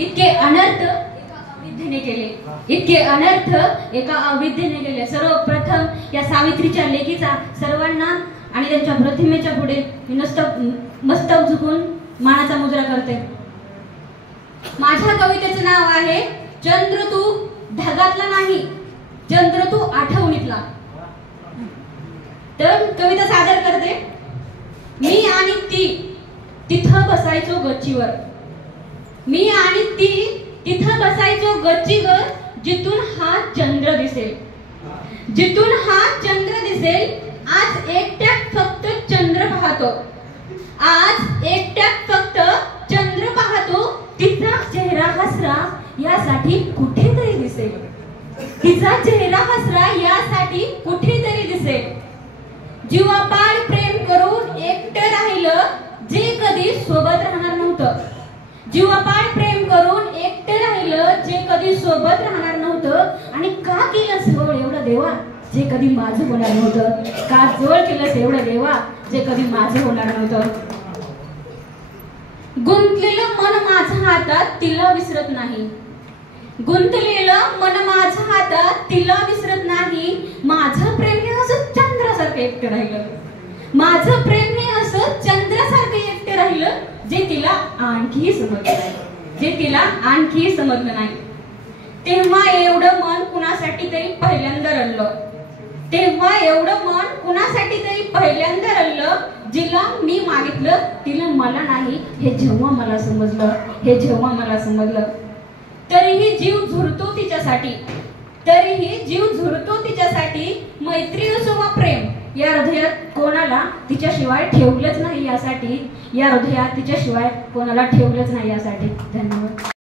इतके अनर्थ अविद्येने केले, इतके अनर्थ एका अविद्येने केले। सर्वप्रथम या सावित्रीच्या लेकीचा सर्वांना आणि त्यांच्या प्रतिमेच्या पुढे मी मस्तक झुकून मानाचा मुजरा करते। माझ्या कवितेचं नाव आहे चंद्र तू ढगातला नाही, चंद्र तू आठवणीतला। तर कविता सादर करते। मी आणि ती तिथं बसायचो गच्चीवर, मी आणि ती तिथं बसायचो गच्चीवर, जिथून हा चंद्र दिसेल, जिथून हा चंद्र दिसेल। आज एकट्यात फक्त चंद्र पाहतो, आज एकट्यात फक्त चंद्र पाहतो। तिचा चेहरा हसरा यासाठी कुठेतरी दिसेल, तिचा चेहरा हसरा यासाठी कुठेतरी दिसेल। जीवापाड प्रेम करून एकटं राहिलं जे कधी सोबत राहणार नव्हतं, जीवापाड प्रेम करून एकटं राहिलं जे कधी सोबत राहणार नव्हतं। आणि का केलंस एवढं देवा जे कधी माझं होणार नव्हतं, का जोड केलंस एवढं देवा जे कधी माझं होणार नव्हतं। गुंतलेलं मन माझ्या हातात तिला विसरत नाही, गुंतलेलं मन माझ्या हातात तिला विसरत नाही। माझं प्रेम हे असं चंद्रासारखं एकटं राहिलं, माझं प्रेम हे असं चंद्रासारखं एकटं राहिलं जे तिला आणखी समजलं नाही, जे तिला आणखी समजलं नाही। तेव्हा एवढं मन कुणासाठी तरी पहिल्यांदा रडलं, तेव्हा एवढं मन कुणासाठी तरी पहिल्यांदा रडलं। जिला मी मागितलं तिला मला नाही हे जेव्हा मला समजलं, हे जेव्हा मला समजलं। तरीही जीव झुरतो तिच्यासाठी, तरीही जीव झुरतो तिच्यासाठी। मैत्री असो वा प्रेम या हृदयात कोणाला तिच्याशिवाय ठेवलंच नाही यासाठी, या हृदयात तिच्याशिवाय कोणाला ठेवलंच नाही यासाठी।